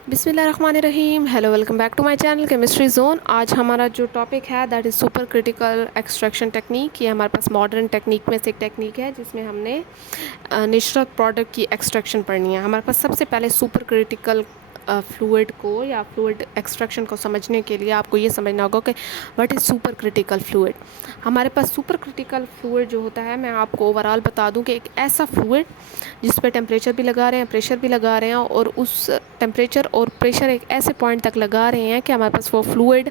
बिस्मिल्लाहिर्रहमानिर्रहीम। Hello, welcome back to my channel chemistry zone. आज हमारा जो टॉपिक है that is super critical extraction technique. ये हमारे पास मॉडर्न टेक्निक में से एक टेक्निक है जिसमें हमने नेचुरल प्रोडक्ट की एक्सट्रैक्शन पढ़नी है। हमारे पास सबसे पहले सुपर क्रिटिकल फ्लूइड को या फ्लूइड एक्सट्रैक्शन को समझने के लिए आपको ये समझना होगा कि what is super critical fluid. हमारे पास सुपर क्रिटिकल फ्लूइड जो होता है, मैं आपको ओवरऑल बता दूं कि एक ऐसा फ्लूइड जिस पे टेम्परेचर भी लगा रहे हैं, प्रेशर भी लगा रहे हैं, और उस टेम्परेचर और प्रेशर एक ऐसे पॉइंट तक लगा रहे हैं कि हमारे पास वो फ्लूइड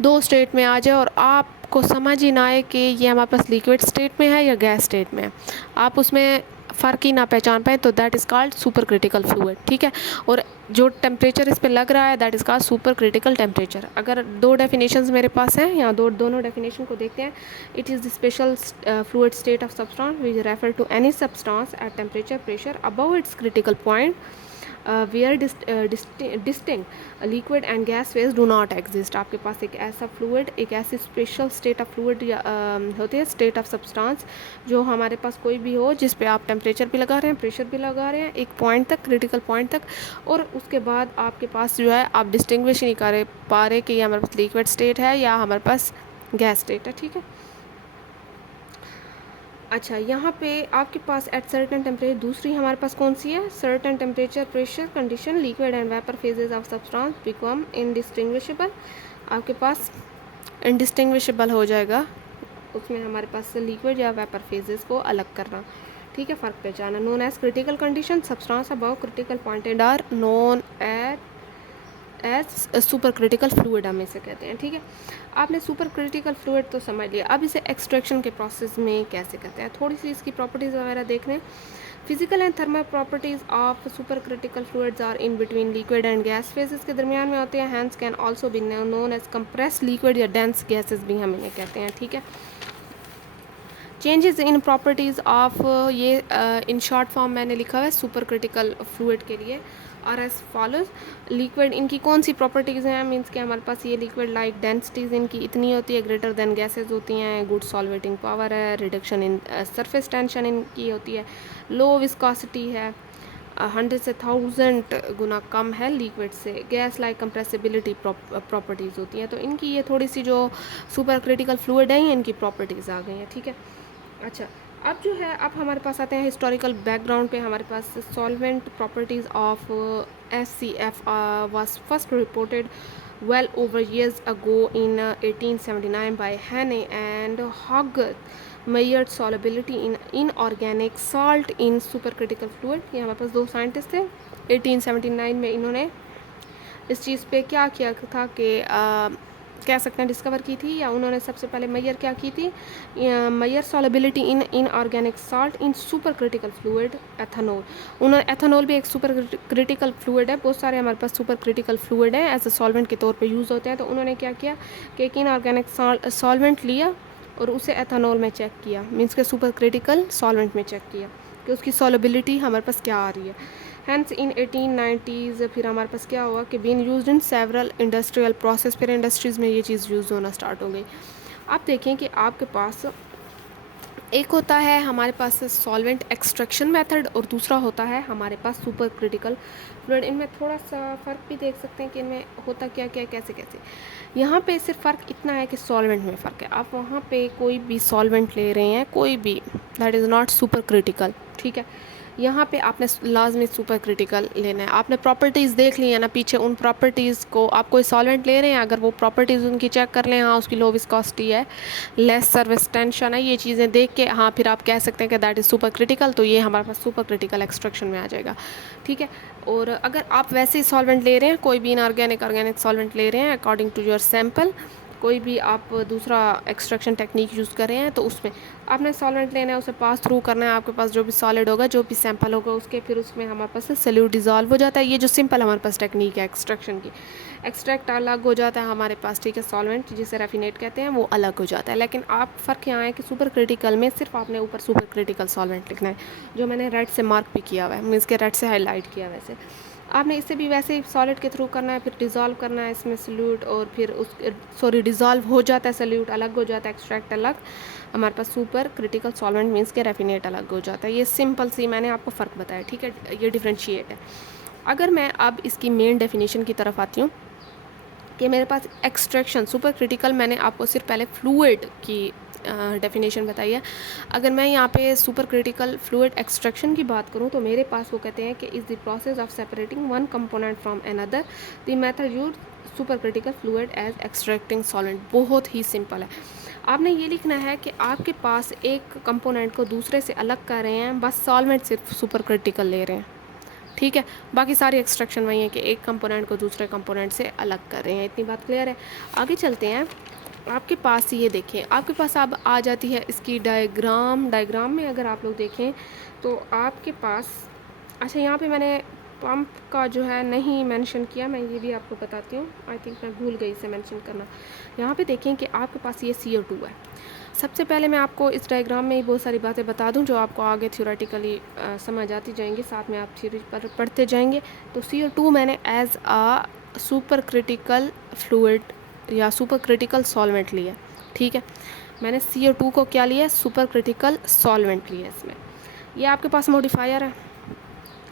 दो स्टेट में आ जाए और आपको समझ ही ना आए कि ये हमारे पास लिक्विड स्टेट में है या गैस स्टेट में है। आप उसमें फ़र्क ही ना पहचान पाए तो that is called super critical fluid. ठीक है। और जो टेम्परेचर इस पे लग रहा है that is called super critical temperature. अगर दो डेफिनेशंस मेरे पास हैं या दोनों डेफिनेशन को देखते हैं। It is the special fluid state of substance which refer to any substance at temperature pressure above its critical point where distinct liquid and gas phase do not exist. आपके पास एक ऐसा फ्लूइड, एक ऐसी special state of fluid होती है, state of substance, जो हमारे पास कोई भी हो जिस पे आप टेम्परेचर भी लगा रहे हैं, प्रेशर भी लगा रहे हैं एक पॉइंट तक, क्रिटिकल पॉइंट तक, और उसके बाद आपके पास जो है आप डिस्टिंग्विश नहीं कर पा रहे कि ये हमारे पास लिक्विड स्टेट है या हमारे पास गैस स्टेट है। ठीक है। अच्छा, यहाँ पे आपके पास एट सर्टेन टेम्परेचर, दूसरी हमारे पास कौन सी है, certain temperature pressure condition liquid and vapour phases of substance become indistinguishable. आपके पास इनडिस्टिंग्विशेबल हो जाएगा, उसमें हमारे पास लिक्विड या वेपर फेजेस को अलग करना। ठीक है, फ़र्क पहचाना। Known as critical condition substance above critical pointed are known as super critical fluid हम इसे कहते हैं। ठीक है, आपने सुपर क्रिटिकल फ्लूइड तो समझ लिया। अब इसे एक्सट्रैक्शन के प्रोसेस में कैसे करते हैं, थोड़ी सी इसकी प्रॉपर्टीज़ वगैरह देख लें। Physical and thermal properties of super critical fluids are in between liquid and gas phases के दरमियान में होते हैं। Hence can also be known as compress liquid या डेंस गैसेस भी हम इन्हें कहते हैं। ठीक है। चेंजेस इन प्रॉपर्टीज़ ऑफ, ये इन शॉर्ट फॉर्म मैंने लिखा हुआ है सुपर क्रिटिकल फ्लूइड के लिए, और एज फॉलोज। लिक्विड, इनकी कौन सी प्रॉपर्टीज़ हैं, मीन्स कि हमारे पास ये लिक्विड लाइक डेंसिटीज़ इनकी इतनी होती है, ग्रेटर देन गैसेज होती हैं, गुड सॉल्वेटिंग पावर है, रिडक्शन इन सरफेस टेंशन इनकी होती है, लो विस्कोसिटी है, 100 से 1000 गुना कम है लिक्विड से, गैस लाइक कंप्रेसिबिलिटी प्रॉपर्टीज़ होती हैं। तो इनकी ये थोड़ी सी जो सुपर क्रिटिकल फ्लूइड है इनकी प्रॉपर्टीज़ आ गई हैं। ठीक है। अच्छा, अब जो है, अब हमारे पास आते हैं हिस्टोरिकल बैकग्राउंड पे। हमारे पास solvent properties of SCF was first reported well over years ago in 1879 by Hannay and Hogarth, measured solubility in inorganic salt in supercritical fluid। ये हमारे पास दो साइंटिस्ट थे। 1879 में इन्होंने इस चीज़ पे क्या किया था कि कह सकते हैं डिस्कवर की थी, या उन्होंने सबसे पहले मैयर क्या की थी, मैयर solubility in inorganic salt in super critical fluid ethanol. उन्होंने, एथेनॉल भी एक सुपर क्रिटिकल फ्लूइड है, बहुत सारे हमारे पास सुपर क्रिटिकल फ्लूइड है एज ए सॉल्वेंट के तौर पे यूज़ होते हैं। तो उन्होंने क्या किया कि एक इनऑर्गेनिक सॉल्वेंट लिया और उसे एथेनॉल में चेक किया, मीन्स के सुपर क्रिटिकल सॉल्वेंट में चेक किया कि उसकी सॉलिबिलिटी हमारे पास क्या आ रही है। हैंस इन 1890s फिर हमारे पास क्या हुआ कि been used in several industrial process, फिर इंडस्ट्रीज़ में ये चीज़ यूज़ होना स्टार्ट हो गई। आप देखें कि आपके पास एक होता है हमारे पास सॉल्वेंट एक्सट्रैक्शन मेथड और दूसरा होता है हमारे पास सुपर क्रिटिकल फ्लूइड। इनमें थोड़ा सा फ़र्क भी देख सकते हैं कि इनमें होता क्या क्या कैसे कैसे। यहाँ पे सिर्फ फ़र्क इतना है कि सॉल्वेंट में फ़र्क है। आप वहाँ पे कोई भी सॉल्वेंट ले रहे हैं, कोई भी, that is not super critical. ठीक है। यहाँ पे आपने लाजमी सुपर क्रिटिकल लेना है। आपने प्रॉपर्टीज़ देख ली है ना पीछे, उन प्रॉपर्टीज़ को, आप कोई सॉल्वेंट ले रहे हैं, अगर वो प्रॉपर्टीज़ उनकी चेक कर लें, हाँ उसकी लो विस्कोसिटी है, लेस सर्विस टेंशन है, ये चीज़ें देख के हाँ फिर आप कह सकते हैं कि दैट इज़ सुपर क्रिटिकल, तो ये हमारे पास सुपर क्रिटिकल एक्सट्रैक्शन में आ जाएगा। ठीक है। और अगर आप वैसे ही सॉल्वेंट ले रहे हैं, कोई भी इनऑर्गेनिक ऑर्गेनिक सॉल्वेंट ले रहे हैं अकॉर्डिंग टू योर सैम्पल, कोई भी आप दूसरा एक्सट्रैक्शन टेक्निक यूज़ कर रहे हैं, तो उसमें आपने सॉल्वेंट लेना है, उसे पास थ्रू करना है, आपके पास जो भी सॉलिड होगा, जो भी सैंपल होगा उसके, फिर उसमें हमारे पास सॉल्यूट डिज़ोल्व हो जाता है। ये जो सिंपल हमारे पास टेक्निक है एक्सट्रैक्शन की, एक्सट्रैक्ट अलग हो जाता है हमारे पास। ठीक है। सॉल्वेंट जिसे रेफिनेट कहते हैं वो अलग हो जाता है। लेकिन आप फ़र्क यहाँ है कि सुपर क्रिटिकल में सिर्फ आपने ऊपर सुपर क्रिटिकल सॉल्वेंट लिखना है, जो मैंने रेड से मार्क भी किया हुआ है, मीन्स के रेड से हाईलाइट किया वैसे। आपने इसे भी वैसे ही सॉलिड के थ्रू करना है, फिर डिज़ोल्व करना है इसमें सल्यूट, और फिर उस डिज़ोल्व हो जाता है, सल्यूट अलग हो जाता है, एक्सट्रैक्ट अलग, हमारे पास सुपर क्रिटिकल सॉल्वेंट मीन्स के रेफिनेट अलग हो जाता है। ये सिंपल सी मैंने आपको फ़र्क बताया। ठीक है, ये डिफ्रेंशिएट है। अगर मैं अब इसकी मेन डेफिनेशन की तरफ आती हूँ कि मेरे पास एक्सट्रैक्शन सुपर क्रिटिकल, मैंने आपको सिर्फ पहले फ्लूइड की डेफिनेशन बताई है। अगर मैं यहाँ पे सुपर क्रिटिकल फ्लूइड एक्सट्रैक्शन की बात करूँ तो मेरे पास वो कहते हैं कि is the process of separating one component from another, the method use super critical fluid as extracting solvent. बहुत ही सिंपल है। आपने ये लिखना है कि आपके पास एक कंपोनेंट को दूसरे से अलग कर रहे हैं, बस सॉल्वेंट सिर्फ सुपर क्रिटिकल ले रहे हैं, ठीक है। बाकी सारी एक्सट्रैक्शन वही है कि एक कंपोनेंट को दूसरे कंपोनेंट से अलग कर रहे हैं। इतनी बात क्लियर है। आगे चलते हैं। आपके पास ये देखें, आपके पास अब आ जाती है इसकी डायग्राम में अगर आप लोग देखें तो आपके पास, अच्छा यहाँ पे मैंने पंप का जो है नहीं मेंशन किया, मैं ये भी आपको बताती हूँ। आई थिंक मैं भूल गई इसे मेंशन करना। यहाँ पे देखें कि आपके पास ये CO2 है। सबसे पहले मैं आपको इस डायग्राम में ही बहुत सारी बातें बता दूं जो आपको आगे थ्योरेटिकली समझ आती जाएंगी, साथ में आप थ्योरी पर पढ़ते जाएंगे। तो CO2 मैंने एज आ सुपर क्रिटिकल फ्लूइड या सुपर क्रिटिकल सॉल्वेंट लिया, ठीक है। मैंने CO2 को क्या लिया, सुपर क्रिटिकल सॉल्वेंट लिया इसमें। ये आपके पास मॉडिफायर है।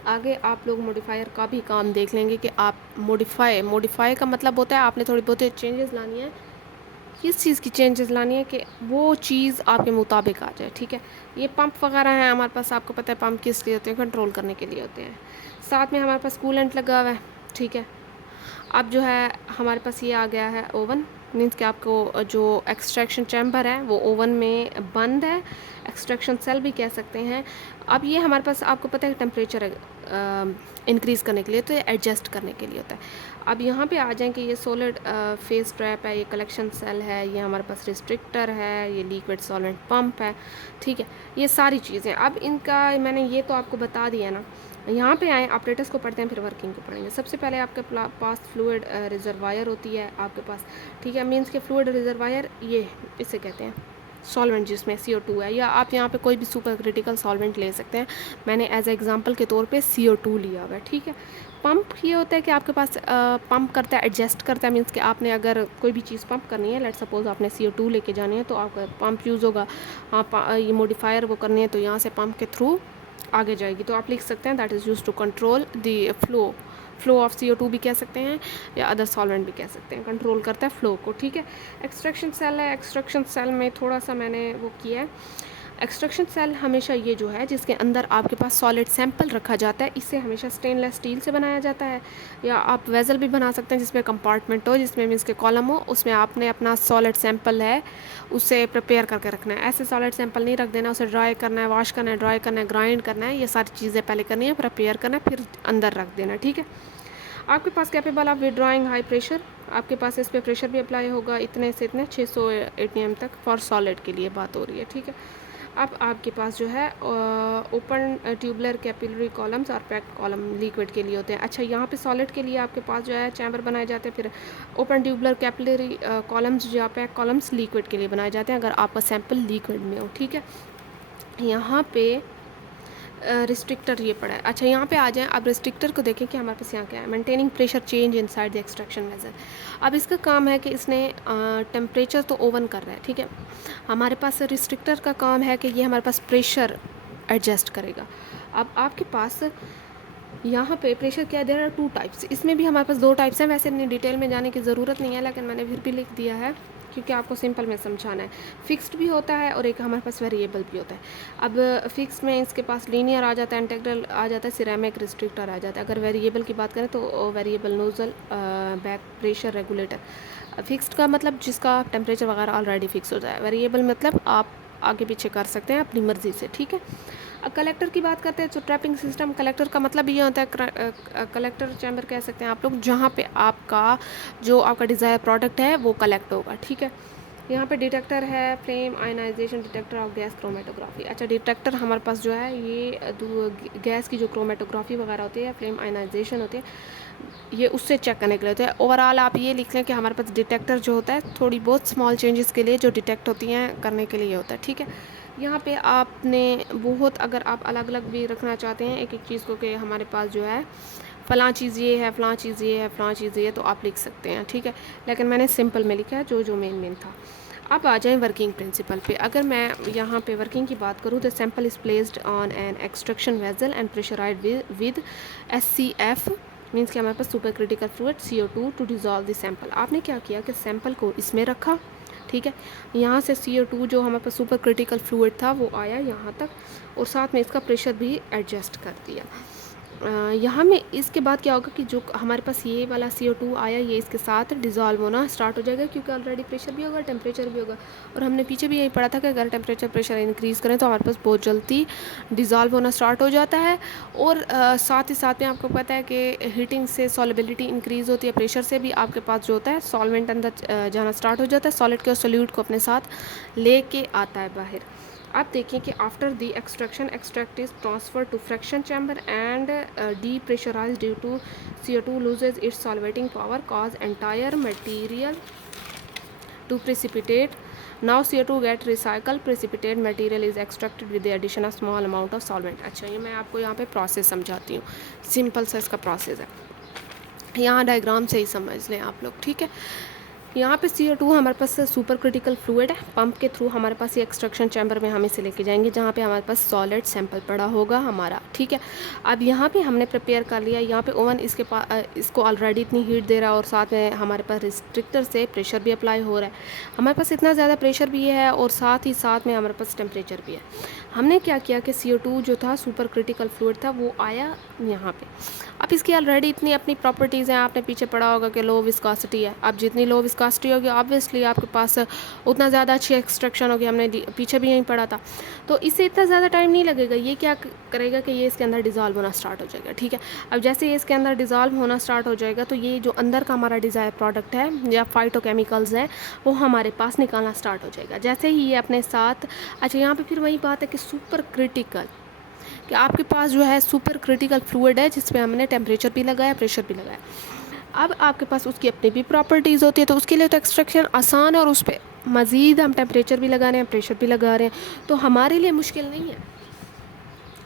आगे आप लोग मॉडिफायर का भी काम देख लेंगे कि आप मॉडिफाई का मतलब होता है आपने थोड़ी बहुत चेंजेस लानी है। किस चीज़ की चेंजेस लानी है कि वो चीज़ आपके मुताबिक आ जाए, ठीक है। ये पंप वगैरह हैं हमारे पास, आपको पता है पंप किस लिए होते हैं, कंट्रोल करने के लिए होते हैं। साथ में हमारे पास कूलेंट लगा हुआ है, ठीक है। अब जो है हमारे पास ये आ गया है ओवन, मीन्स कि आपको जो एक्सट्रैक्शन चैम्बर है वो ओवन में बंद है, एक्सट्रैक्शन सेल भी कह सकते हैं। अब ये हमारे पास आपको पता है टेम्परेचर इंक्रीज़ करने के लिए, तो ये एडजस्ट करने के लिए होता है। अब यहाँ पे आ जाएं कि ये सॉलिड फेस ट्रैप है, ये कलेक्शन सेल है, ये हमारे पास रिस्ट्रिक्टर है, ये लिक्विड सॉल्वेंट पंप है, ठीक है। ये सारी चीज़ें अब इनका मैंने ये तो आपको बता दिया ना। यहाँ पे आए ऑपरेटर्स को पढ़ते हैं, फिर वर्किंग को पढ़ेंगे। सबसे पहले आपके पास फ्लूइड रिजर्वायर होती है आपके पास, ठीक है। मीन्स के फ्लूइड रिजर्वायर ये इसे कहते हैं सॉल्वेंट जिसमें CO2 है, या आप यहाँ पे कोई भी सुपर क्रिटिकल सॉल्वेंट ले सकते हैं। मैंने एज एग्जांपल के तौर पे CO2 लिया हुआ है, ठीक है। पंप ये होता है कि आपके पास पंप करता है, एडजस्ट करता है। मीन्स कि आपने अगर कोई भी चीज़ पंप करनी है, लेट सपोज आपने CO2 लेके जानी है तो आपका पंप यूज़ होगा। ये मॉडिफायर वो करनी है तो यहाँ से पंप के थ्रू आगे जाएगी, तो आप लिख सकते हैं that is use to control the flow of CO2 भी कह सकते हैं, या अदर सॉल्वेंट भी कह सकते हैं। कंट्रोल करता है फ्लो को, ठीक है। एक्सट्रैक्शन सेल है, एक्सट्रैक्शन सेल में थोड़ा सा मैंने वो किया है। एक्सट्रैक्शन सेल हमेशा ये जो है जिसके अंदर आपके पास सॉलिड सैंपल रखा जाता है, इससे हमेशा स्टेनलेस स्टील से बनाया जाता है, या आप वेजल भी बना सकते हैं जिसमें कंपार्टमेंट हो, जिसमें मीन्स के कॉलम हो, उसमें आपने अपना सॉलिड सैंपल है उसे प्रिपेयर करके रखना है। ऐसे सॉलिड सैंपल नहीं रख देना, उसे ड्राई करना है, वॉश करना है, ड्राई करना है, ग्राइंड करना है, ये सारी चीज़ें पहले करनी है, प्रिपेयर करना है, फिर अंदर रख देना, ठीक है। आपके पास capable of withdrawing high pressure, आपके पास इस पर प्रेशर भी अप्लाई होगा इतने से इतने 600 ATM तक, फॉर सॉलिड के लिए बात हो रही है, ठीक है। अब आपके पास जो है ओपन ट्यूबलर कैपिलरी कॉलम्स और पैक्ड कॉलम लिक्विड के लिए होते हैं। अच्छा, यहाँ पे सॉलिड के लिए आपके पास जो है चैम्बर बनाए जाते हैं, फिर ओपन ट्यूबलर कैपिलरी कॉलम्स या पैक्ड कॉलम्स लिक्विड के लिए बनाए जाते हैं अगर आपका सैंपल लिक्विड में हो, ठीक है। यहाँ पे रिस्ट्रिक्टर ये पड़ा है। अच्छा, यहाँ पे आ जाएं। अब रिस्ट्रिक्टर को देखें कि हमारे पास यहाँ क्या है, maintaining pressure change inside the extraction vessel. अब इसका काम है कि इसने टेम्परेचर तो ओवन कर रहा है, ठीक है। हमारे पास रिस्ट्रिक्टर का काम है कि ये हमारे पास प्रेशर एडजस्ट करेगा। अब आपके पास यहाँ पे प्रेशर क्या दे रहा है, 2 टाइप्स। इसमें भी हमारे पास 2 टाइप्स हैं, वैसे इतनी डिटेल में जाने की ज़रूरत नहीं है, लेकिन मैंने फिर भी लिख दिया है क्योंकि आपको सिंपल में समझाना है। फिक्स्ड भी होता है और एक हमारे पास वेरिएबल भी होता है। अब फिक्स में इसके पास लीनियर आ जाता है, इंटेग्रल आ जाता है, सिरेमिक रिस्ट्रिक्टर आ जाता है। अगर वेरिएबल की बात करें तो variable nozzle back pressure regulator. Fixed का मतलब जिसका टेम्परेचर वगैरह ऑलरेडी फिक्स हो जाए, वेरिएबल मतलब आप आगे पीछे कर सकते हैं अपनी मर्ज़ी से, ठीक है। अब कलेक्टर की बात करते हैं तो ट्रैपिंग सिस्टम, कलेक्टर का मतलब ये होता है कलेक्टर चैम्बर कह सकते हैं आप लोग, जहाँ पे आपका जो आपका डिज़ायर प्रोडक्ट है वो कलेक्ट होगा, ठीक है। यहाँ पे डिटेक्टर है, flame ionisation detector of gas chromatography. अच्छा, डिटेक्टर हमारे पास जो है ये गैस की जो क्रोमेटोग्राफी वगैरह होती है, फ्लेम आयनाइजेशन होती है, ये उससे चेक करने के लिए होता है। ओवरऑल आप ये लिख लें कि हमारे पास डिटेक्टर जो होता है थोड़ी बहुत स्मॉल चेंजेस के लिए जो डिटेक्ट होती हैं करने के लिए होता है, ठीक है। यहाँ पे आपने बहुत, अगर आप अलग अलग भी रखना चाहते हैं एक एक चीज़ को कि हमारे पास जो है फ़लाँ चीज़ ये है, फ़लाँ चीज़ ये है, फ़लाँ चीज़ ये है, तो आप लिख सकते हैं, ठीक है। लेकिन मैंने सिंपल में लिखा है जो जो मेन था। अब आ जाएं वर्किंग प्रिंसिपल पे। अगर मैं यहाँ पे वर्किंग की बात करूँ तो sample is placed on an extraction vessel and pressurize with SCF means कि हमारे पास super critical fluid CO2 to dissolve the sample. आपने क्या किया कि सैंपल को इसमें रखा, ठीक है, यहाँ से CO2 जो हमारे पास सुपर क्रिटिकल फ्लूइड था वो आया यहाँ तक, और साथ में इसका प्रेशर भी एडजस्ट कर दिया। यहाँ में इसके बाद क्या होगा कि जो हमारे पास ये वाला CO2 आया ये इसके साथ डिज़ोल्व होना स्टार्ट हो जाएगा, क्योंकि ऑलरेडी प्रेशर भी होगा, टेम्परेचर भी होगा, और हमने पीछे भी यही पढ़ा था कि अगर टेम्परेचर प्रेशर इंक्रीज़ करें तो हमारे पास बहुत जल्दी डिज़ोल्व होना स्टार्ट हो जाता है। और साथ ही साथ में आपको पता है कि हीटिंग से सॉलिबिलिटी इंक्रीज़ होती है, प्रेशर से भी आपके पास जो होता है सॉल्वेंट अंदर जाना स्टार्ट हो जाता है, सॉलिड के और सोल्यूट को अपने साथ लेके आता है बाहर। आप देखिए कि after the extraction extract is transfer to fraction chamber and depressurized due to CO2 loses its solvating power cause entire material to precipitate. Now CO2 get recycled, precipitate material is extracted with the addition of small amount of solvent. अच्छा, ये मैं आपको यहाँ पे process समझाती हूँ, simple सा इसका प्रोसेस है, यहाँ डायग्राम से ही समझ लें आप लोग, ठीक है। यहाँ पे CO2 हमारे पास सुपर क्रिटिकल फ्लूइड है, पंप के थ्रू हमारे पास ये एक्सट्रैक्शन चैम्बर में हम इसे लेके जाएंगे जहाँ पे हमारे पास सॉलिड सैंपल पड़ा होगा हमारा, ठीक है। अब यहाँ पे हमने प्रिपेयर कर लिया, यहाँ पे ओवन इसके पास इसको ऑलरेडी इतनी हीट दे रहा है और साथ में हमारे पास रिस्ट्रिक्टर से प्रेशर भी अप्लाई हो रहा है, हमारे पास इतना ज़्यादा प्रेशर भी है और साथ ही साथ में हमारे पास टेम्परेचर भी है। हमने क्या किया कि CO2 जो था सुपर क्रिटिकल फ्लूइड था वो आया यहाँ पे। अब इसकी ऑलरेडी इतनी अपनी प्रॉपर्टीज़ हैं, आपने पीछे पढ़ा होगा कि लो विस्कोसिटी है। अब जितनी लो विस्कोसिटी होगी ऑब्वियसली आपके पास उतना ज़्यादा अच्छी एक्सट्रैक्शन होगी, हमने पीछे भी यहीं पढ़ा था। तो इससे इतना ज़्यादा टाइम नहीं लगेगा, ये क्या करेगा कि ये इसके अंदर डिज़ोल्व होना स्टार्ट हो जाएगा, ठीक है। अब जैसे ये इसके अंदर डिज़ोल्व होना स्टार्ट हो जाएगा तो ये जो अंदर का हमारा डिज़ायर प्रोडक्ट है या फाइटोकेमिकल्स हैं वो हमारे पास निकालना स्टार्ट हो जाएगा जैसे ही ये अपने साथ। अच्छा, यहाँ पर फिर वही बात है कि सुपर क्रिटिकल कि आपके पास जो है सुपर क्रिटिकल फ्लूइड है जिसमें हमने टेम्परेचर भी लगाया, प्रेशर भी लगाया। अब आपके पास उसकी अपनी भी प्रॉपर्टीज़ होती है, तो उसके लिए तो एक्सट्रैक्शन आसान है और उस पर मज़ीद हम टेम्परेचर भी लगा रहे हैं, प्रेशर भी लगा रहे हैं, तो हमारे लिए मुश्किल नहीं है।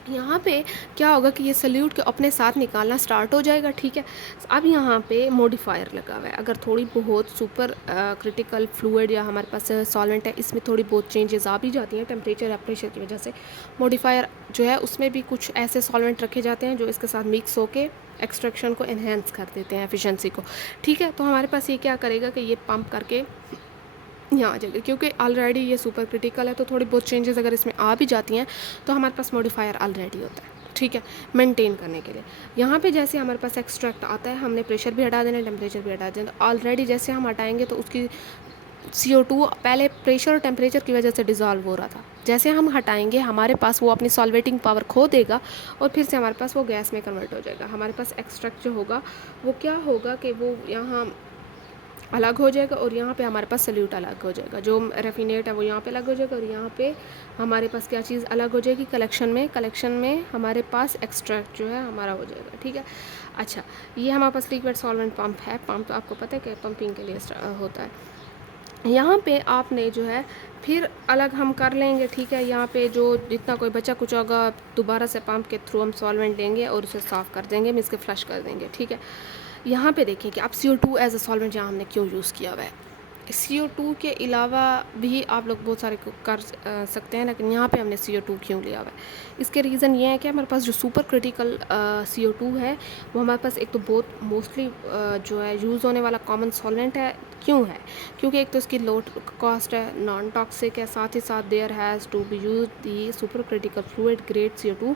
यहाँ पे क्या होगा कि ये सल्यूट के अपने साथ निकालना स्टार्ट हो जाएगा, ठीक है। अब यहाँ पे मॉडिफायर लगा हुआ है, अगर थोड़ी बहुत सुपर क्रिटिकल फ्लूइड या हमारे पास सॉल्वेंट है इसमें थोड़ी बहुत चेंजेस आ भी जाती हैं टेम्परेचर या प्रेशर की वजह से, मॉडिफायर जो है उसमें भी कुछ ऐसे सॉल्वेंट रखे जाते हैं जो इसके साथ मिक्स होके एक्सट्रैक्शन को इन्हेंस कर देते हैं, एफिशिएंसी को, ठीक है। तो हमारे पास ये क्या करेगा कि ये पंप करके यहाँ आ जाएगा, क्योंकि ऑलरेडी ये सुपर क्रिटिकल है तो थोड़ी बहुत चेंजेस अगर इसमें आ भी जाती हैं तो हमारे पास मॉडिफायर ऑलरेडी होता है, ठीक है, मेंटेन करने के लिए। यहाँ पे जैसे हमारे पास एक्सट्रैक्ट आता है हमने प्रेशर भी हटा देना, टेम्परेचर भी हटा देना, ऑलरेडी जैसे हम हटाएंगे तो उसकी CO2 पहले प्रेशर और टेम्परेचर की वजह से डिज़ोल्व हो रहा था, जैसे हम हटाएंगे हमारे पास वो अपनी सॉल्वेटिंग पावर खो देगा और फिर से हमारे पास वो गैस में कन्वर्ट हो जाएगा। हमारे पास एक्सट्रैक्ट जो होगा वो क्या होगा कि वो यहाँ अलग हो जाएगा और यहाँ पे हमारे पास सल्यूट अलग हो जाएगा, जो रेफिनेट है वो यहाँ पे अलग हो जाएगा और यहाँ पे हमारे पास क्या चीज़ अलग हो जाएगी, कलेक्शन में हमारे पास एक्सट्रैक्ट जो है हमारा हो जाएगा, ठीक है। अच्छा, ये हमारे पास लिक्विड सॉल्वेंट पंप है, पंप आपको पता है कि पंपिंग के लिए होता है। यहाँ पे आपने जो है फिर अलग हम कर लेंगे, ठीक है। यहाँ पे जो जितना कोई बचा कुछ होगा दोबारा से पंप के थ्रू हम सॉल्वेंट लेंगे और उसे साफ़ कर देंगे, मीन्स के फ्लश कर देंगे, ठीक है। यहाँ पे देखें कि अब CO2 एज अ सॉल्वेंट यहाँ हमने क्यों यूज़ किया हुआ है। CO2 के अलावा भी आप लोग बहुत सारे कर सकते हैं, लेकिन यहाँ पे हमने CO2 क्यों लिया हुआ है, इसके रीज़न ये है कि हमारे पास जो सुपर क्रिटिकल CO2 है वो हमारे पास एक तो बहुत मोस्टली जो है यूज़ होने वाला कॉमन सॉल्वेंट है। क्यों है? क्योंकि एक तो इसकी लो कॉस्ट है, नॉन टॉक्सिक है, साथ ही साथ there has to be use the super critical fluid grade CO2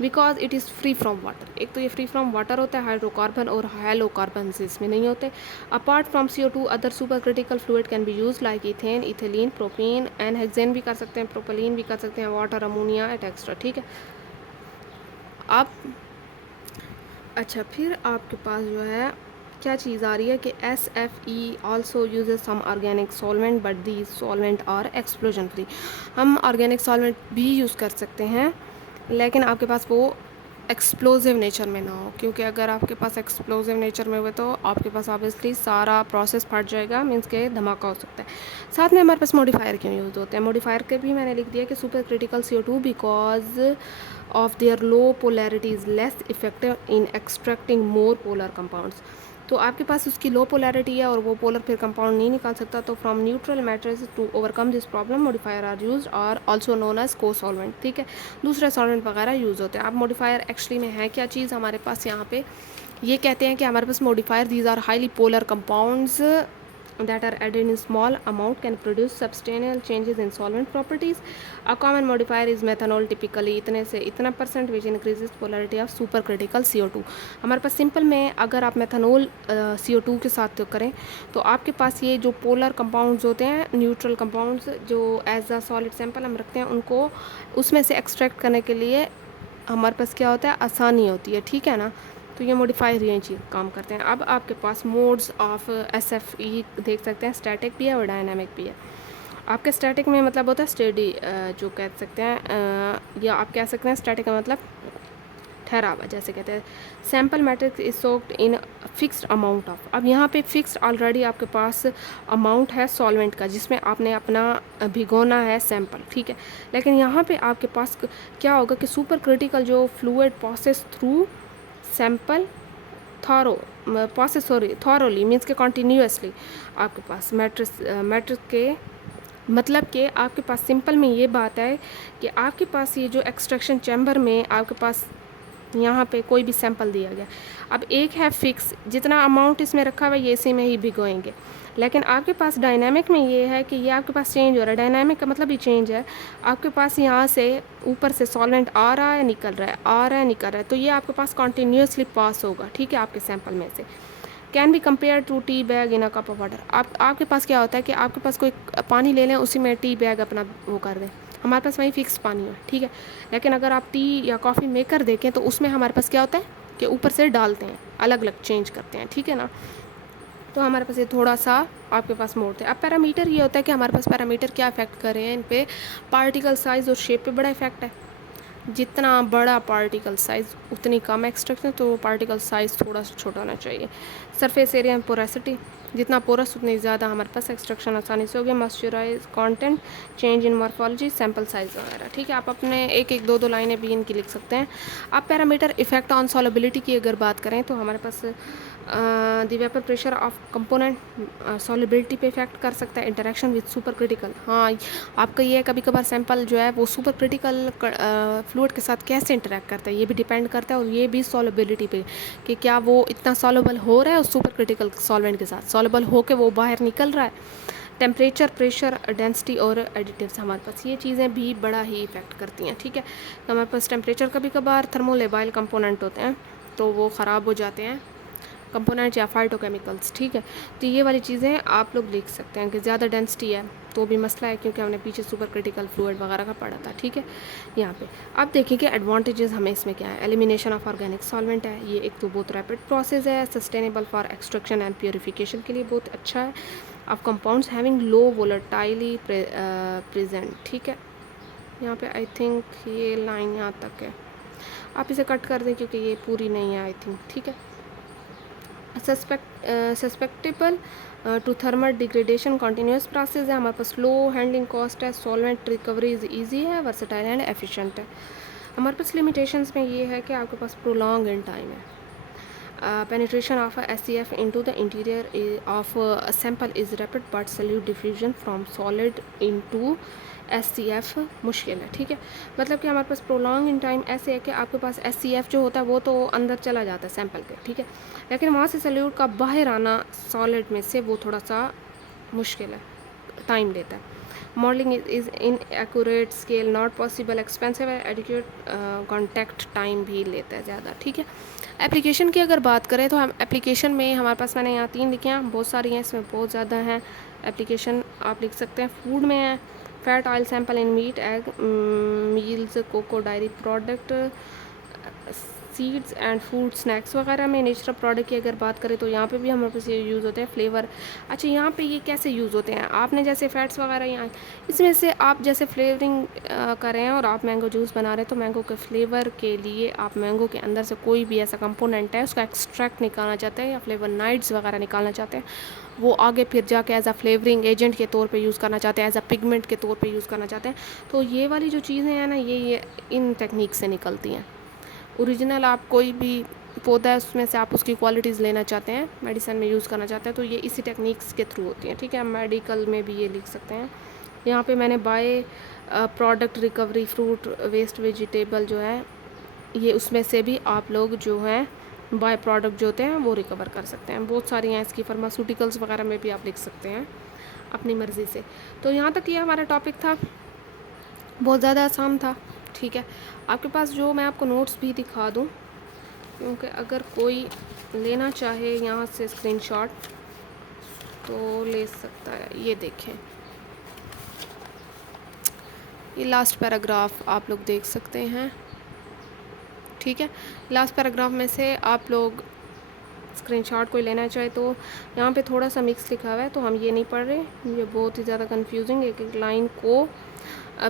because it is free from water. एक तो ये फ्री फ्रॉम वाटर होता है, हाइड्रोकार्बन और हेलोकार्बन इसमें नहीं होते। Apart from CO2 other super critical fluid can be use like ethane, ethylene, propene and hexane भी कर सकते हैं, प्रोपलीन भी कर सकते हैं, वाटर, अमोनिया एक्स्ट्रा, ठीक है। अब अच्छा, फिर आपके पास जो है क्या चीज़ आ रही है कि SFE also uses some organic solvent but the solvent are explosion free. हम ऑर्गेनिक सॉल्वेंट भी यूज़ कर सकते हैं लेकिन आपके पास वो एक्सप्लोजिव नेचर में ना हो, क्योंकि अगर आपके पास एक्सप्लोजिव नेचर में हुए तो आपके पास ऑब्वियसली सारा प्रोसेस फट जाएगा, मीन्स के धमाका हो सकता है। साथ में हमारे पास मॉडिफायर क्यों यूज़ होते हैं, मॉडिफायर के भी मैंने लिख दिया कि super critical CO2 because of their low polarity is less effective in extracting more polar compounds. तो आपके पास उसकी लो पोलैरिटी है और वो पोलर फिर कंपाउंड नहीं निकाल सकता, तो from neutral matters to overcome this problem modifier are used और also known as co solvent, ठीक है, दूसरे सॉल्वेंट वगैरह यूज़ होते हैं। अब मॉडिफायर एक्चुअली में है क्या चीज़ हमारे पास, यहाँ पे ये कहते हैं कि हमारे पास modifier these are highly polar compounds that are added in small amount can produce substantial changes in solvent properties. A common modifier is methanol, typically इतने से इतना % which increases polarity of supercritical CO2. हमारे पास simple में अगर आप methanol CO2 के साथ करें तो आपके पास ये जो पोलर कंपाउंड्स होते हैं, न्यूट्रल कंपाउंड्स जो एज अ सॉलिड सैंपल हम रखते हैं, उनको उसमें से एक्सट्रैक्ट करने के लिए हमारे पास क्या होता है, आसानी होती है, ठीक है ना। तो ये मॉडिफायर ये चीज़ काम करते हैं। अब आपके पास मोड्स ऑफ SFE देख सकते हैं, स्टैटिक भी है और डायनामिक भी है। आपके स्टैटिक में मतलब होता है स्टेडी, जो कह सकते हैं, या आप कह सकते हैं स्टैटिक का मतलब ठहरा हुआ, जैसे कहते हैं sample matrix is soaked in fixed amount of. अब यहाँ पे फिक्स्ड ऑलरेडी आपके पास अमाउंट है सॉल्वेंट का जिसमें आपने अपना भिगोना है सैंपल, ठीक है। लेकिन यहाँ पे आपके पास क्या होगा कि सुपर क्रिटिकल जो fluid process through sample thoroughly means के कॉन्टीन्यूसली आपके पास मैट्रिक्स के मतलब कि आपके पास सिंपल में ये बात है कि आपके पास ये जो एक्सट्रैक्शन चैम्बर में आपके पास यहाँ पे कोई भी सैंपल दिया गया, अब एक है फिक्स जितना अमाउंट इसमें रखा हुआ है ये इसी में ही भिगोएंगे। लेकिन आपके पास डायनामिक में ये है कि ये आपके पास चेंज हो रहा है, डायनामिक का मतलब ही चेंज है। आपके पास यहाँ से ऊपर से सॉल्वेंट आ रहा है निकल रहा है, आ रहा है निकल रहा है, तो ये आपके पास कॉन्टीन्यूसली पास होगा, ठीक है, आपके सैंपल में से। Can be compare to tea bag in a cup of water. आपके पास क्या होता है कि आपके पास कोई पानी ले लें, उसी में टी बैग अपना वो कर दें, हमारे पास वही फिक्स पानी है, ठीक है। लेकिन अगर आप टी या कॉफ़ी मेकर देखें तो उसमें हमारे पास क्या होता है कि ऊपर से डालते हैं, अलग अलग चेंज करते हैं, ठीक है ना। तो हमारे पास ये थोड़ा सा आपके पास मोड़ते हैं। अब पैरामीटर ये होता है कि हमारे पास पैरामीटर क्या इफेक्ट कर रहे हैं, इन पे पार्टिकल साइज़ और शेप पे बड़ा इफेक्ट है। जितना बड़ा पार्टिकल साइज़ उतनी कम एक्सट्रैक्शन, तो पार्टिकल साइज़ थोड़ा सा छोटा होना चाहिए। सरफेस एरिया एंड पोरेसिटी, जितना पोरस उतनी ज़्यादा हमारे पास एक्सट्रैक्शन आसानी से हो गया। Moisturise content, change in morphology, sample size वगैरह, ठीक है। आप अपने एक दो लाइनें भी इनकी लिख सकते हैं। आप पैरामीटर इफेक्ट ऑन सॉलिबिलिटी की अगर बात करें तो हमारे पास the vapour pressure of component solubility पे इफेक्ट कर सकता है। इंटरेक्शन विद सुपर क्रिटिकल, हाँ आपका ये कभी कभार सैंपल जो है वो सुपर क्रिटिकल फ्लूइड के साथ कैसे इंटरेक्ट करता है ये भी डिपेंड करता है, और ये भी सॉलिबिलिटी पे कि क्या वो इतना सॉल्युबल हो रहा है उस सुपर क्रिटिकल सॉल्वेंट के साथ, सॉल्युबल होके वो बाहर निकल रहा है। टेम्परेचर, प्रेशर, डेंसिटी और एडिटिव्स, हमारे पास ये चीज़ें भी बड़ा ही इफेक्ट करती हैं, ठीक है। तो हमारे पास टेम्परेचर कभी कभार थर्मोलेबाइल कंपोनेंट होते हैं तो वो ख़राब हो जाते हैं कंपोनेंट या फाइटोकेमिकल्स, ठीक है। तो ये वाली चीज़ें आप लोग लिख सकते हैं कि ज़्यादा डेंसिटी है तो भी मसला है, क्योंकि हमने पीछे सुपर क्रिटिकल फ्लूइड वगैरह का पढ़ा था, ठीक है। यहाँ पे अब देखिए कि एडवांटेजेस हमें इसमें क्या है। एलिमिनेशन ऑफ ऑर्गेनिक सॉल्वेंट है, ये एक तो बहुत रैपिड प्रोसेस है, sustainable for extraction and purification के लिए बहुत अच्छा है। Of compounds having low volatility present, ठीक है। यहाँ पे आई थिंक ये लाइन यहाँ तक है, आप इसे कट कर दें क्योंकि ये पूरी नहीं है आई थिंक, ठीक है। Susceptible to thermal degradation continuous process है, हमारे पास लो हैंडलिंग कॉस्ट है, सॉल्वेंट रिकवरी ईजी है, वर्सेटाइल एंड एफिशिएंट है। हमारे पास लिमिटेशंस में ये है कि आपके पास प्रोलॉन्ग इन टाइम है। Penetration of a SCF into the interior of a sample is rapid, but solute diffusion from solid into SCF मुश्किल है, ठीक है। मतलब कि हमारे पास प्रोलॉन्ग इन टाइम ऐसे है कि आपके पास SCF जो होता है वो तो अंदर चला जाता है सैंपल के, ठीक है, लेकिन वहाँ से सल्यूट का बाहर आना सॉलिड में से वो थोड़ा सा मुश्किल है, टाइम लेता है। Modelling is in accurate, scale not possible, expensive है, एडिक्वेट कॉन्टैक्ट टाइम भी लेता है ज़्यादा, ठीक है। एप्लीकेशन की अगर बात करें तो हम एप्लीकेशन में हमारे पास मैंने यहाँ 3 लिखे हैं, बहुत सारी हैं इसमें, बहुत ज़्यादा हैं एप्लीकेशन आप लिख सकते हैं। फूड में है fat oil sample in meat, egg, meals, cocoa, dairy product, seeds and food snacks वगैरह में। नेचुरल प्रोडक्ट की अगर बात करें तो यहाँ पे भी हमारे पास ये यूज़ होते हैं फ्लेवर। अच्छा, यहाँ पे ये कैसे यूज़ होते हैं, आपने जैसे फैट्स वगैरह यहाँ इसमें से आप जैसे फ्लेवरिंग कर रहे हैं और आप मैंगो जूस बना रहे हैं, तो मैंगो के फ्लेवर के लिए आप मैंगो के अंदर से कोई भी ऐसा कंपोनेंट है उसका एक्सट्रैक्ट निकालना चाहते हैं या फ्लेवर नाइट्स वगैरह निकालना चाहते हैं, वो आगे फिर जाके एज अ फ्लेवरिंग एजेंट के तौर पे यूज़ करना चाहते हैं, एज अ पिगमेंट के तौर पे यूज़ करना चाहते हैं। तो ये वाली जो चीज़ें हैं ना, ये इन टेक्निक से निकलती हैं। ओरिजिनल आप कोई भी पौधा है उसमें से आप उसकी क्वालिटीज़ लेना चाहते हैं, मेडिसिन में यूज़ करना चाहते हैं, तो ये इसी टेक्निक्स के थ्रू होती हैं। ठीक है, मेडिकल में भी ये लिख सकते हैं। यहाँ पे मैंने by product recovery fruit waste vegetable जो है ये, उसमें से भी आप लोग जो हैं बाय प्रोडक्ट जो होते हैं वो रिकवर कर सकते हैं। बहुत सारी हैं इसकी, फार्मास्यूटिकल्स वगैरह में भी आप लिख सकते हैं अपनी मर्ज़ी से। तो यहाँ तक ये हमारा टॉपिक था, बहुत ज़्यादा आसान था। ठीक है, आपके पास जो मैं आपको नोट्स भी दिखा दूँ, क्योंकि अगर कोई लेना चाहे यहाँ से स्क्रीनशॉट तो ले सकता है। ये देखें, ये लास्ट पैराग्राफ आप लोग देख सकते हैं। ठीक है, लास्ट पैराग्राफ में से आप लोग स्क्रीनशॉट कोई लेना चाहे तो यहाँ पे थोड़ा सा मिक्स लिखा हुआ है, तो हम ये नहीं पढ़ रहे, ये बहुत ही ज़्यादा कंफ्यूजिंग। एक एक लाइन को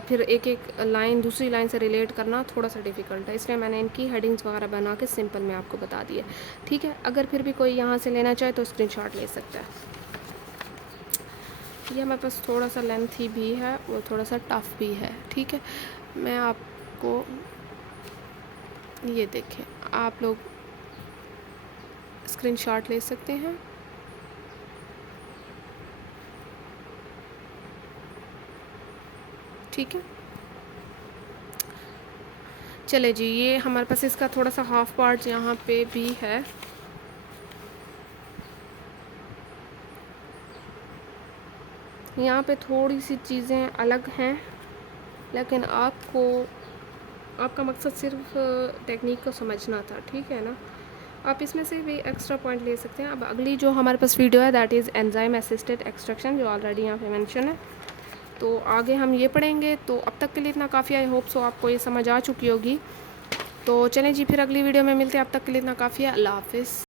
फिर एक एक लाइन दूसरी लाइन से रिलेट करना थोड़ा सा डिफ़िकल्ट है, इसलिए मैंने इनकी हेडिंग्स वगैरह बना के सिंपल में आपको बता दिए। ठीक है, अगर फिर भी कोई यहाँ से लेना चाहे तो स्क्रीनशॉट ले सकता है। ये हमारे पास थोड़ा सा लेंथी भी है, वो थोड़ा सा टफ भी है। ठीक है, मैं आपको ये देखें, आप लोग स्क्रीनशॉट ले सकते हैं। ठीक है, चले जी, ये हमारे पास इसका थोड़ा सा हाफ पार्ट यहाँ पे भी है। यहाँ पे थोड़ी सी चीज़ें अलग हैं, लेकिन आपका मकसद सिर्फ टेक्निक को समझना था। ठीक है ना, आप इसमें से भी एक्स्ट्रा पॉइंट ले सकते हैं। अब अगली जो हमारे पास वीडियो है that is enzyme assisted extraction, जो ऑलरेडी यहाँ पे मेंशन है, तो आगे हम ये पढ़ेंगे। तो अब तक के लिए इतना काफ़ी, आई होप सो आपको ये समझ आ चुकी होगी। तो चलें जी, फिर अगली वीडियो में मिलते हैं। अब तक के लिए इतना काफ़ी है। अल्लाह हाफिज़।